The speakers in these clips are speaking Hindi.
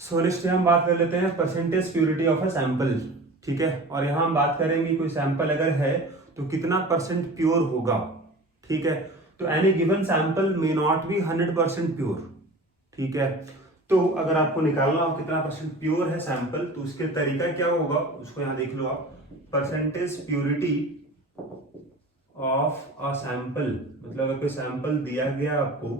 सो नेक्स्ट हम बात कर लेते हैं percentage purity of a sample. ठीक है, और यहाँ हम बात करेंगे कोई सैंपल अगर है तो कितना परसेंट प्योर होगा। ठीक है, तो any given sample may not be 100% pure. ठीक है, तो अगर आपको निकालना हो कितना परसेंट प्योर है सैंपल, तो उसके तरीका क्या होगा उसको यहाँ देख लो आप। Percentage purity of a sample, मतलब अगर कोई सैंपल दिया गया आपको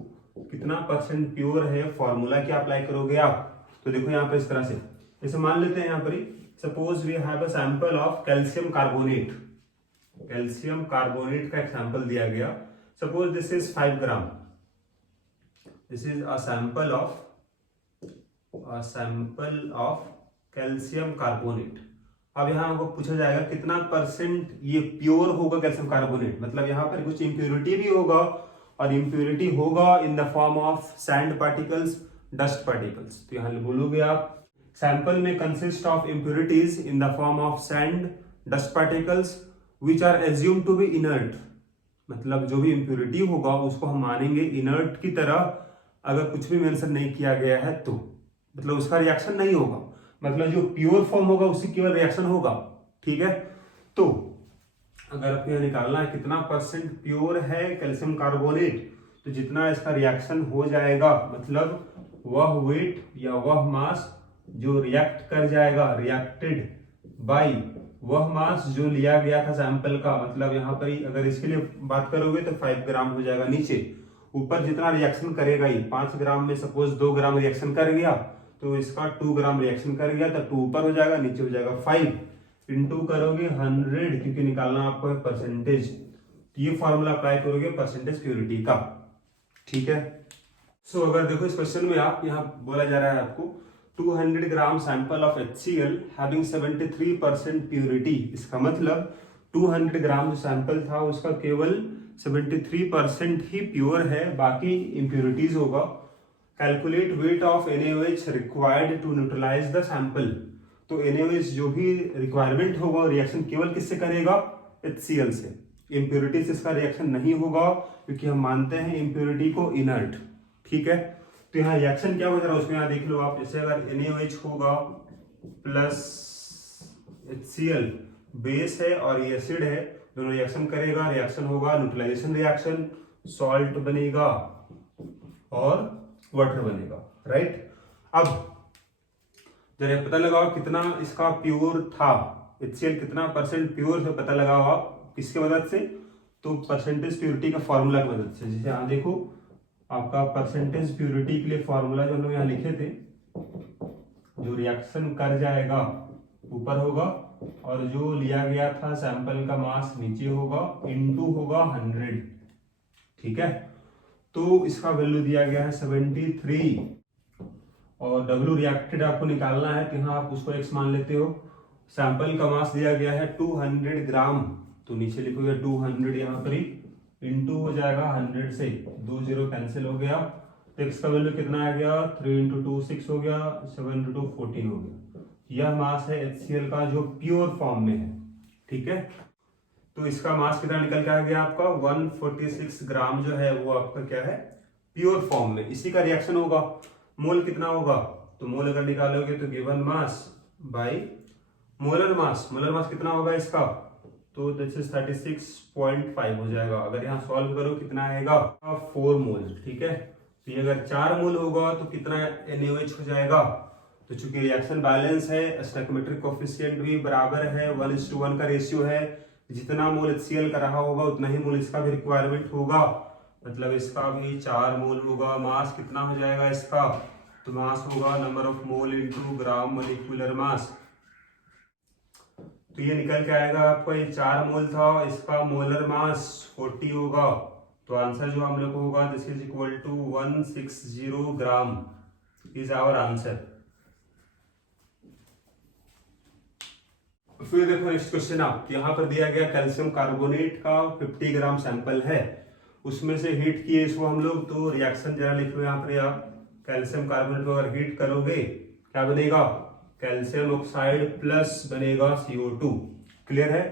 कितना परसेंट प्योर है, फॉर्मूला क्या अप्लाई करोगे आप। तो देखो यहाँ पे इस तरह से, जैसे मान लेते हैं यहाँ पर suppose we have a sample of calcium carbonate. Calcium carbonate का एक सैंपल दिया गया, suppose this is 5 gram. This is a sample of calcium carbonate. अब यहाँ हमको पूछा जाएगा कितना परसेंट ये प्योर होगा कैल्शियम कार्बोनेट, मतलब यहाँ पर कुछ इंप्योरिटी भी होगा, और इंप्योरिटी होगा in the form of sand particles, dust particles. तो यहाँ बोलोगे आप सैंपल में consist of impurities in the form of sand, dust particles which are assume to be inert. मतलब जो भी इंप्योरिटी होगा उसको हम मानेंगे इनर्ट की तरह, अगर कुछ भी मेंशन नहीं किया गया है तो, मतलब उसका रिएक्शन नहीं होगा, मतलब जो प्योर फॉर्म होगा उसकी केवल रिएक्शन होगा। ठीक है, तो अगर आपको यह निकालना है कितना परसेंट प्योर है कैल्शियम कार्बोनेट, तो जितना इसका रिएक्शन हो जाएगा, मतलब वह वेट या वह मास जो रिएक्ट कर जाएगा, रिएक्टेड बाय वह मास जो लिया गया था सैंपल का, मतलब यहाँ पर ही अगर इसके लिए बात करोगे तो 5 ग्राम हो जाएगा नीचे, ऊपर जितना रिएक्शन करेगा ही 5 ग्राम में सपोज 2 ग्राम रिएक्शन कर गया, तो इसका 2 ग्राम रिएक्शन कर गया तो 2 ऊपर हो जाएगा, नीचे हो जाएगा 5 इंटू करोगे 100, क्योंकि निकालना आपको है परसेंटेज। तो ये फॉर्मूला अप्लाई करोगे परसेंटेज प्योरिटी का। ठीक है, सो अगर देखो इस क्वेश्चन में आप यहाँ बोला जा रहा है आपको 200 gram sample of HCl having 73% purity, इसका मतलब 200 ग्राम जो सैंपल था उसका केवल 73% ही प्योर है, बाकी इंप्योरिटीज होगा। Calculate weight of NaOH required to neutralise the sample. तो NaOH जो भी रिक्वायरमेंट होगा रिएक्शन केवल किससे करेगा, HCl से। इंप्योरिटी से इसका रिएक्शन नहीं होगा क्योंकि हम मानते हैं इंप्योरिटी को इनर्ट। ठीक है, तो यहाँ रिएक्शन क्या हो जा रहा है उसमें यहाँ देख लो आप, जैसे अगर NaOH होगा प्लस HCl, बेस है और ये एसिड है, दोनों रिएक्शन करेगा, रिएक्शन होगा न्यूट्रलाइजेशन रिएक्शन, सॉल्ट बनेगा और वाटर बनेगा। राइट, अब जरा पता लगाओ कितना इसका प्योर था, HCl कितना परसेंट प्योर है पता लगाओ आप, किसके मदद से, तो परसेंटेज प्योरिटी का फॉर्मूला की मदद से। जैसे यहाँ देखो आपका परसेंटेज प्योरिटी के लिए फॉर्मूला जो हम लोग यहाँ लिखे थे, जो रिएक्शन कर जाएगा ऊपर होगा और जो लिया गया था सैंपल का मास नीचे होगा, इनटू होगा 100। ठीक है, तो इसका वैल्यू दिया गया है 73, और W रिएक्टेड आपको निकालना है, तो यहाँ आप उसको x मान लेते हो। सैंपल का मास दिया गया है 200 ग्राम, तो नीचे लिखोगे 200 यहाँ पर ही, इंटू हो जाएगा 100 से, 2 0 कैंसिल हो गया, तो x का वैल्यू कितना आ गया, 3 इंटू 2 6 हो गया, 7 इंटू 2 14 हो गया। यह मास है HCl का जो प्योर फॉर्म में है। ठीक है, तो इसका मास कितना निकल के आ गया आपका 146 ग्राम जो है वो आपका क्या है, प्योर फॉर्म में। इसी का रिएक्शन होगा, मोल कितना होगा, तो मोल अगर निकालोगे तो given mass by molar mass, molar mass कितना होगा इसका, तो दिस इज 36.5 हो जाएगा। अगर यहाँ सॉल्व करो कितना आएगा 4 मोल। ठीक है, तो ये अगर 4 मोल होगा तो कितना NaOH हो जाएगा, तो चूंकि रिएक्शन बैलेंस है, स्टोइकियोमेट्रिक कोएफिशिएंट भी बराबर है, 1:1 का रेशियो है, जितना मोल HCl का रहा होगा उतना ही मोल इसका भी रिक्वायरमेंट होगा, मतलब इसका भी 4 मोल होगा। मास कितना हो जाएगा इसका, तो मास होगा number of mole into gram molecular mass, तो ये निकल के आएगा आपका, ये 4 मोल था, इसका मोलर मास 40 होगा, तो आंसर जो हम लोग को होगा this is equal to 160 gram is our answer. फिर देखो नेक्स्ट क्वेश्चन, आप यहाँ पर दिया गया कैल्शियम कार्बोनेट का 50 ग्राम सैंपल है, उसमें से हीट किए इसको हम लोग, तो रिएक्शन जरा लिखो यहाँ पर आप। कैल्शियम कार्बोनेट को अगर हीट करोगे क्या बनेगा, कैल्शियम ऑक्साइड प्लस बनेगा CO2। क्लियर है,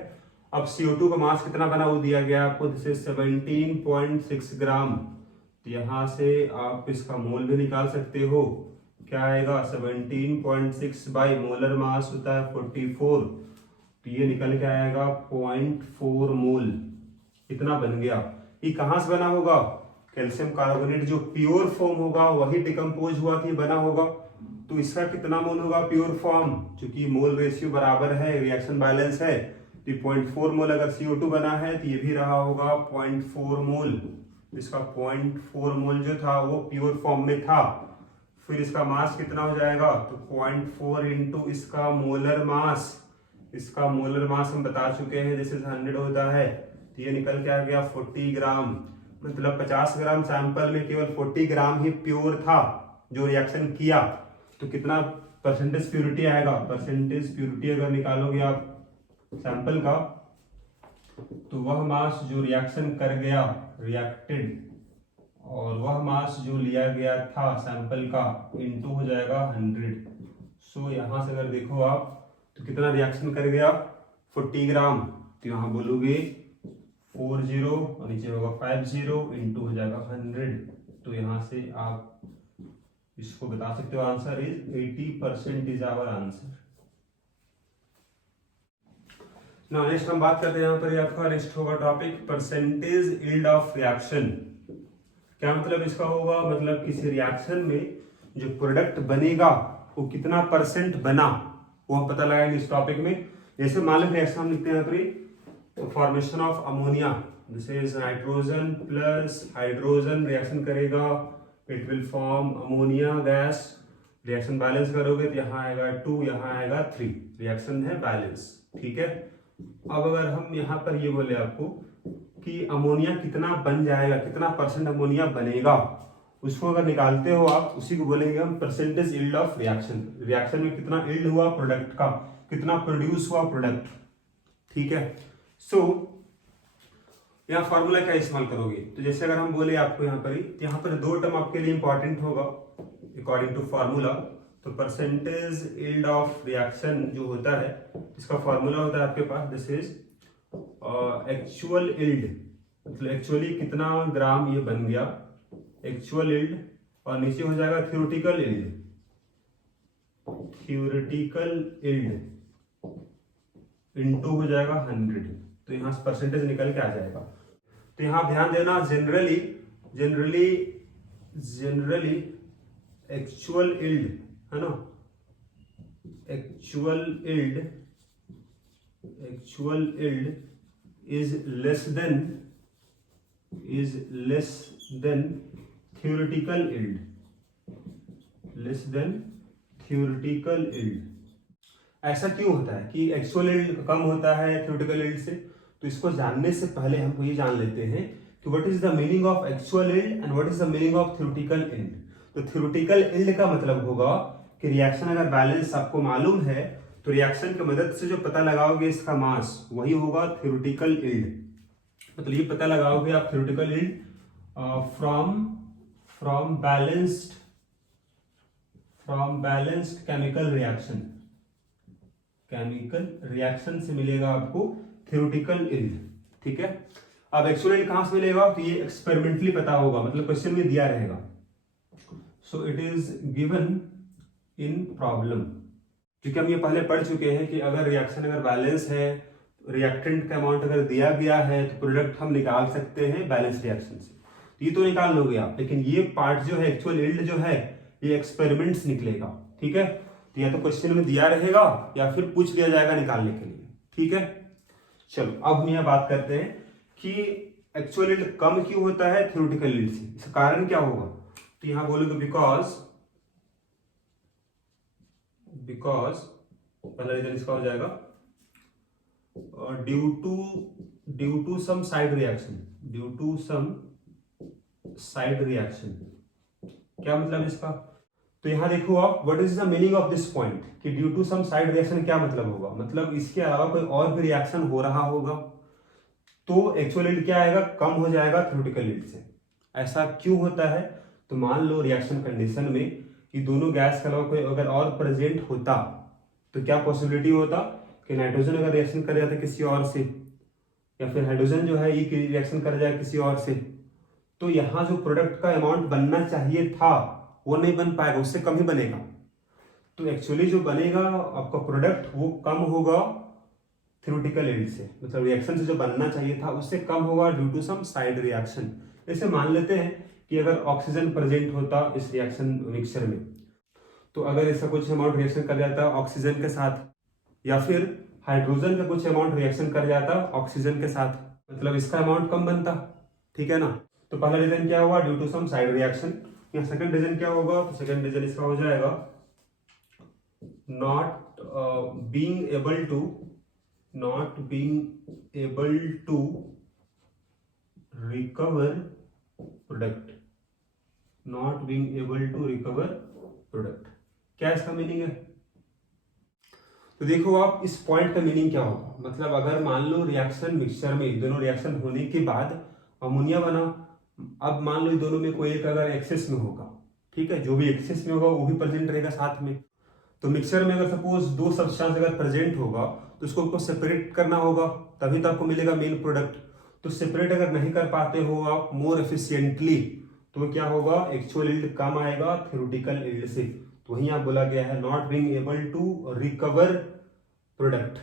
अब CO2 का मास कितना बना वो दिया गया आपको, दिस इज 17.6 ग्राम, तो यहां से आप इसका मोल भी निकाल सकते हो, क्या आएगा 17.6 बाई मोलर मास होता है 44, तो ये निकल के आएगा 0.4 मोल। इतना बन गया। ये कहाँ से बना होगा? कैल्शियम कार्बोनेट जो प्योर फॉर्म होगा वही डिकम्पोज हुआ कि बना होगा। तो इसका कितना मोल होगा प्योर फॉर्म? क्योंकि मोल रेशियो बराबर है, रिएक्शन बैलेंस है, तो 0.4 मोल अगर CO2 बना है तो ये भी रहा होगा 0.4 मोल। इसका 0.4 मोल जो था वो प्योर फॉर्म में था। फिर इसका मास कितना हो जाएगा? तो 0.4 इंटू इसका मोलर मास। इसका मोलर मास हम बता चुके हैं, जैसे 100 होता है, तो ये निकल के आ गया 40 ग्राम। मतलब 50 ग्राम सैंपल में केवल 40 ग्राम ही प्योर था जो रिएक्शन किया। तो कितना परसेंटेज प्योरिटी आएगा? परसेंटेज प्योरिटी अगर निकालोगे आप सैंपल का, तो वह मास जो रिएक्शन कर गया, रिएक्टेड, और वह मास जो लिया गया था सैंपल का इनटू हो जाएगा 100। सो यहां से अगर देखो आप तो कितना रिएक्शन कर गया? 40 ग्राम। तो यहाँ बोलोगे 40 और नीचे होगा 50 इंटू हो जाएगा 100। तो यहाँ से आप इसको बता सकते हो, answer is 80% is our answer. Now next हम बात करते हैं, यहाँ पर आपका नेक्स्ट होगा topic percentage yield of reaction. क्या मतलब इसका होगा? मतलब किसी रिएक्शन में जो प्रोडक्ट बनेगा वो कितना परसेंट बना, वो हम पता लगाएंगे इस टॉपिक में। जैसे मान लो रिएक्शन हम लिखते हैं यहाँ पर formation of ammonia, this is nitrogen plus hydrogen reaction करेगा, it will form ammonia gas. Reaction balance करोगे तो यहाँ आएगा 2, यहाँ आएगा 3, रिएक्शन है बैलेंस, ठीक है। अब अगर हम यहाँ पर ये बोले आपको कि अमोनिया कितना बन जाएगा, कितना परसेंट अमोनिया बनेगा, उसको अगर निकालते हो आप, उसी को बोलेंगे हम percentage yield of reaction. Reaction में कितना यील्ड हुआ प्रोडक्ट का, कितना प्रोड्यूस हुआ प्रोडक्ट, ठीक है। सो यहाँ फॉर्मूला क्या इस्तेमाल करोगे? तो जैसे अगर हम बोले आपको यहाँ पर 2 टर्म आपके लिए इंपॉर्टेंट होगा अकॉर्डिंग टू फॉर्मूला। तो परसेंटेज यील्ड ऑफ रिएक्शन जो होता है, इसका फॉर्मूला होता है आपके पास, दिस इज एक्चुअल यील्ड, मतलब एक्चुअली कितना ग्राम ये बन गया, एक्चुअल यील्ड, और नीचे हो जाएगा theoretical yield, theoretical yield into हो जाएगा 100। तो यहाँ से परसेंटेज निकल के आ जाएगा। तो यहाँ ध्यान देना, जनरली एक्चुअल यील्ड है ना, actual yield is less than theoretical yield, ऐसा क्यों होता है कि एक्चुअल यील्ड कम होता है थ्योरेटिकल यील्ड से? तो इसको जानने से पहले हमको ये जान लेते हैं कि what is the meaning of actual yield and what is the meaning of theoretical yield. तो थ्योरेटिकल यील्ड का मतलब होगा कि रिएक्शन अगर बैलेंस आपको मालूम है तो रिएक्शन की मदद से जो पता लगाओगे इसका मास, वही होगा थ्योरेटिकल यील्ड। मतलब ये पता लगाओगे आप theoretical yield from balanced chemical reaction से मिलेगा आपको थ्योरेटिकल यील्ड, ठीक है। अब एक्चुअल यील्ड कहां से मिलेगा? तो ये एक्सपेरिमेंटली पता होगा, मतलब क्वेश्चन में दिया रहेगा। So it is given in problem, क्योंकि हम ये पहले पढ़ चुके हैं कि अगर रिएक्शन अगर बैलेंस है, रिएक्टेंट का अमाउंट अगर दिया गया है, तो प्रोडक्ट हम निकाल सकते हैं बैलेंस रिएक्शन से। तो ये तो निकाल लोगे आप, लेकिन ये पार्ट जो है एक्चुअल यील्ड जो है ये एक्सपेरिमेंट्स निकलेगा, ठीक है। तो या तो क्वेश्चन में दिया रहेगा या फिर पूछ लिया जाएगा निकालने के लिए, ठीक है। चलो अब हम यह बात करते हैं कि एक्चुअल यील्ड कम क्यों होता है थ्योरेटिकल यील्ड से, इसका कारण क्या होगा? तो यहां बोलोगे बिकॉज पहला रीजन इसका हो जाएगा due to some side reaction. क्या मतलब इसका? तो यहां देखो आप, what is the meaning of this point कि due to some side reaction क्या मतलब होगा? मतलब इसके अलावा कोई और भी रिएक्शन हो रहा होगा तो एक्चुअल यील्ड क्या आएगा? कम हो जाएगा थ्योरेटिकल यील्ड से। ऐसा क्यों होता है? तो मान लो रिएक्शन कंडीशन में कि दोनों गैस के अलावा कोई अगर और प्रेजेंट होता तो क्या पॉसिबिलिटी होता कि नाइट्रोजन अगर रिएक्शन कर जाता किसी और से, या फिर हाइड्रोजन जो है ये रिएक्शन कर जाए किसी और से, तो यहाँ जो प्रोडक्ट का अमाउंट बनना चाहिए था वो नहीं बन पाएगा, उससे कम ही बनेगा। तो एक्चुअली जो बनेगा आपका प्रोडक्ट वो कम होगा थ्योरेटिकल यील्ड से, मतलब रिएक्शन से जो बनना चाहिए था उससे कम होगा due to some side reaction. जैसे मान लेते हैं कि अगर ऑक्सीजन प्रेजेंट होता इस रिएक्शन मिक्सचर में, तो अगर ऐसा कुछ अमाउंट रिएक्शन कर जाता ऑक्सीजन के साथ, या फिर हाइड्रोजन का कुछ अमाउंट रिएक्शन कर जाता ऑक्सीजन के साथ, मतलब इसका अमाउंट कम बनता, ठीक है ना। तो पहला रीजन क्या हुआ, due to some side reaction. या सेकंड रीजन क्या होगा, तो सेकंड रीजन इसका हो जाएगा not being able to recover product, not being able to recover product। क्या इसका मीनिंग है, तो देखो आप इस पॉइंट का मीनिंग क्या होगा। मतलब अगर मान लो रिएक्शन मिक्सचर में दोनों रिएक्शन होने के बाद अमोनिया बना, अब मान लो दोनों में कोई एक अगर एक्सेस में होगा, ठीक है, जो भी एक्सेस में होगा वो भी प्रेजेंट रहेगा साथ में। तो मिक्सचर में अगर सपोज दो सब्सटेंस अगर प्रेजेंट होगा तो उसको आपको सेपरेट करना होगा, तभी तो आपको मिलेगा मेन प्रोडक्ट। तो सेपरेट अगर नहीं कर पाते हो आप मोर एफिशिएंटली, तो क्या होगा, एक्चुअल यील्ड कम आएगा थ्योरेटिकल यील्ड से। तो वहीं आप बोला गया है not being able to recover product,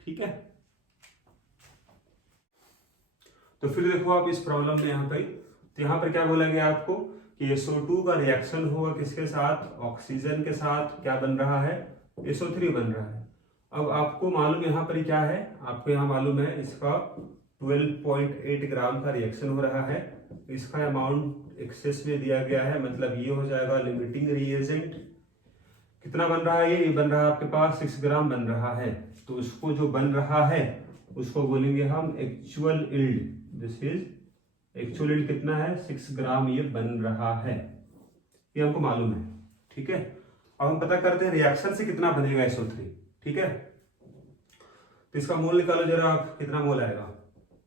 ठीक है। तो फिर देखो आप इस प्रॉब्लम में यहाँ पे, तो यहाँ पर क्या बोला गया आपको कि SO2 का रिएक्शन होगा किसके साथ, ऑक्सीजन के साथ, क्या बन रहा है, SO3 बन रहा है। अब आपको मालूम यहाँ पर क्या है, आपको यहाँ मालूम है इसका 12.8 ग्राम का रिएक्शन हो रहा है। इसका अमाउंट एक्सेस में दिया गया है, मतलब ये हो जाएगा लिमिटिंग रिएजेंट। कितना बन रहा है, ये बन रहा है आपके पास 6 ग्राम बन रहा है। तो उसको जो बन रहा है उसको बोलेंगे हम actual yield. This is actual yield कितना है, 6 ग्राम ये बन रहा है, ये हमको मालूम है, ठीक है। अब हम पता करते हैं रिएक्शन से कितना बनेगा SO3, ठीक है। तो इसका मोल निकालो जरा आप, कितना मोल आएगा,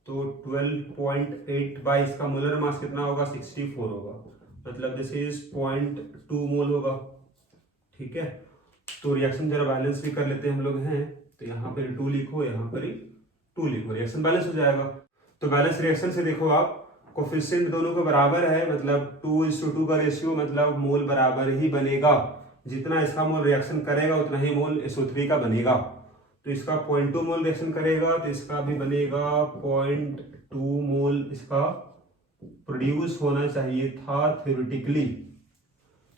तो 12.8 बाई इसका मोलर मास कितना होगा, 64 होगा, मतलब दिस इज 0.2 मोल होगा, ठीक है। तो रिएक्शन जरा बैलेंस भी कर लेते हैं हम लोग हैं, तो यहाँ पर 2 लिखो, यहाँ पर 2 लिखो, रिएक्शन बैलेंस हो जाएगा। तो बैलेंस रिएक्शन से देखो आप कोफिशिएंट दोनों के बराबर है, मतलब 2:2 का रेशियो, मतलब मोल बराबर ही बनेगा। जितना इसका मोल रिएक्शन करेगा उतना ही मोल SO3 का बनेगा। तो इसका 0.2 मोल रिएक्शन करेगा तो इसका भी बनेगा 0.2 मोल इसका प्रोड्यूस होना चाहिए था थ्योरेटिकली।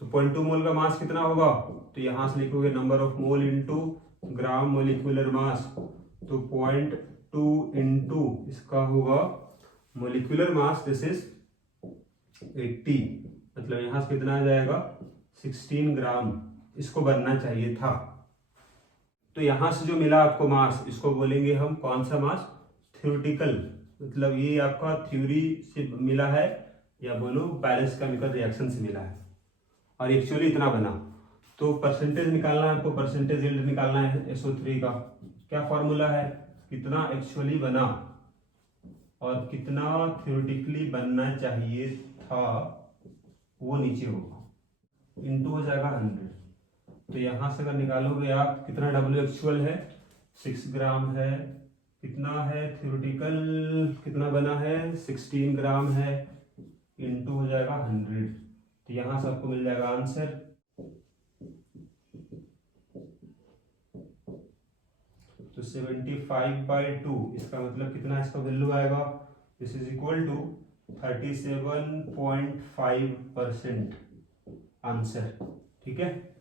तो 0.2 मोल का मास कितना होगा, तो यहां से लिखोगे number of mole into gram molecular mass. तो 0.2 इनटू इसका होगा मोलिकुलर मास, दिस इज 80, मतलब यहां से कितना आ जाएगा 16 ग्राम इसको बनना चाहिए था। तो यहां से जो मिला आपको मास, इसको बोलेंगे हम कौन सा मास, थ्योरेटिकल, मतलब ये आपका थ्योरी से मिला है या बोलो बैलेंस केमिकल रिएक्शन से मिला है, और एक्चुअली इतना बना। तो परसेंटेज निकालना है आपको, परसेंटेज यील्ड निकालना है SO3 का। क्या फॉर्मूला है, कितना एक्चुअली बना और कितना थ्योरेटिकली बनना चाहिए था, वो नीचे होगा, इनटू हो जाएगा 100। तो यहां से अगर निकालोगे आप कितना W एक्चुअल है 6 ग्राम है, कितना है थ्योरेटिकल कितना बना है 16 ग्राम है, इनटू हो जाएगा 100। तो यहां से आपको मिल जाएगा आंसर। तो 75/2 इसका मतलब कितना इसका वैल्यू आएगा, this is equal to 37.5% answer, ठीक है।